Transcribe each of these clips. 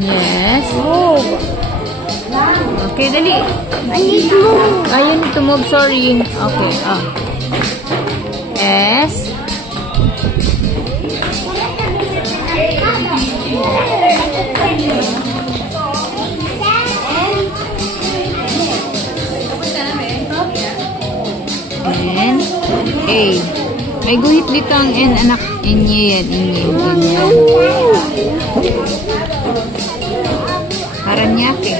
Yes. Move. Okay, dali. I need to move. You need to move, sorry. Okay, S. N. A. May guhit dito ang N, anak. Inye yan, inye. Ganyan. Paranaque.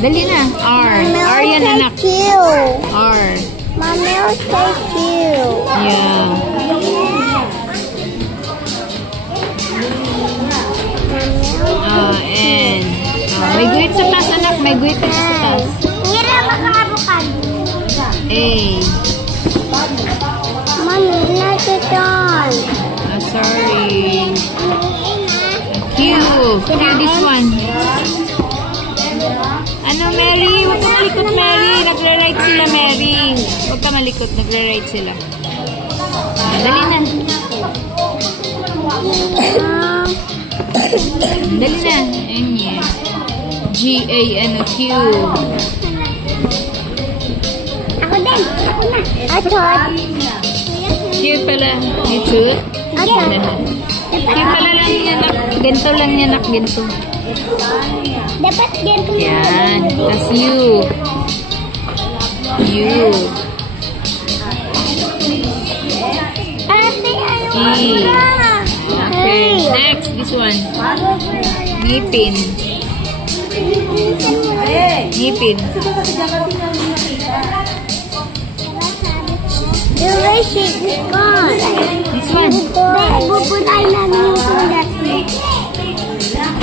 Dali na. R. R yan, anak. R. Mommy will take you. Yeah. N. May guhit sa taas, anak. May guhit sa taas. Mira, makabukan. A. Mommy, not it on. Sorry. Q. Q, this one. Ano, Mary? Huwag ka malikot, Mary. Nagre-write sila, Mary. Huwag ka malikot. Nagre-write sila. Dali na. Dali na. Ayun yan. G, A, N, O, Q. Ako din. Ako na. Atot. Q pala. You shoot? Atot. Q pala lang yan. Ganito lang yan. Ganito. Dapat ganito. Yan. Tapos U. U. Ate, E. Okay. Next. This one. Ngipin. Ngipin. The race is gone. This one. Bubulay namin yung sulat.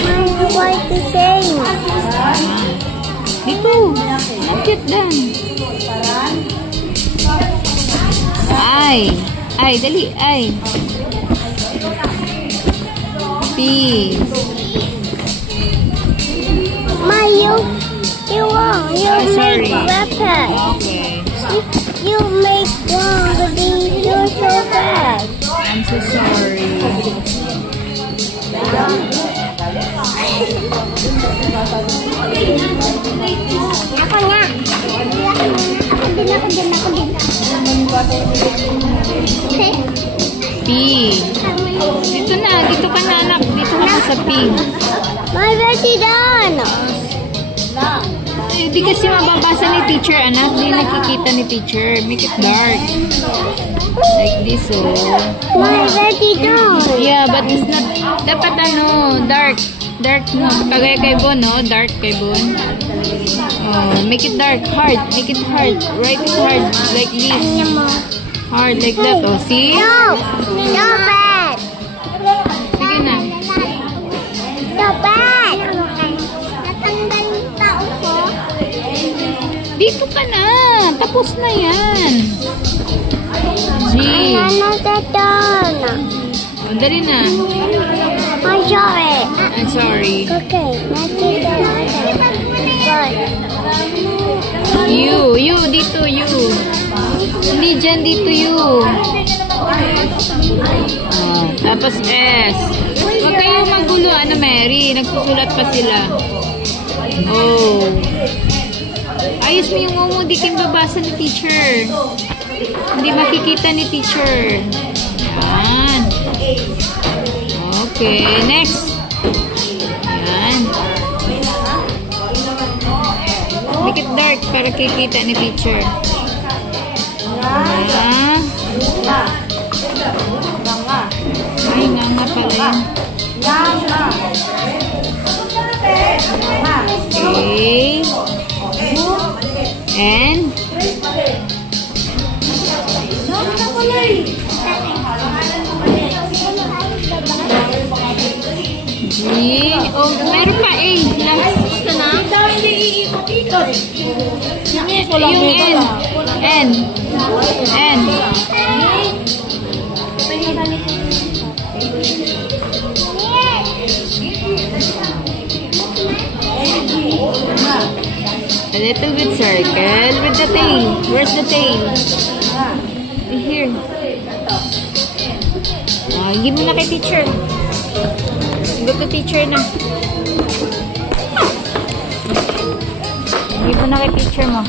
I'm going to sing. Dito. Nakit dan. I. I. Dali. I. P. You sorry. make weapon. Okay. You make wrong, but then you're so fast. I'm so sorry. Ako nga. Ako din. Okay. P. Dito na. Dito ka na, anak. Dito ka na sa P. My ready done. Hindi kasi mababasa ni teacher, anak. Hindi nakikita ni teacher. Make it dark. Like this, oh. My ready done. Yeah, but it's not... Dapat dark. Dark mo. Kagaya kay Bon, no? Dark kay Bon. Oh, make it dark. Hard. Make it hard. Write it hard. Like this. Hard like that, oh. See? No. No bad. Sige na. No bad. Natanggal yung tao ko. Dito ka na. Tapos na yan. G. Ano done? Oh, dali na. I'm sorry. I'm sorry. Okay. U. Dito, U. Hindi dyan, dito, U. Oh, tapos S. Huwag kayo magulo, Mary. Nagsusulat pa sila. Oh. Ayos mo yung mo. Di kayo babasa ni teacher. Hindi makikita ni teacher. Yan. Okay, next. Yan. Make it dark para kikita ni teacher. Yan. Ay, nga pala yun. Okay. And G. Oh, meron pa A. Last na. Yung N. N. A little bit circle with the tail. Where's the tail? Here. Give mo na kay teacher. Go to teacher na. Give mo na kay teacher mo.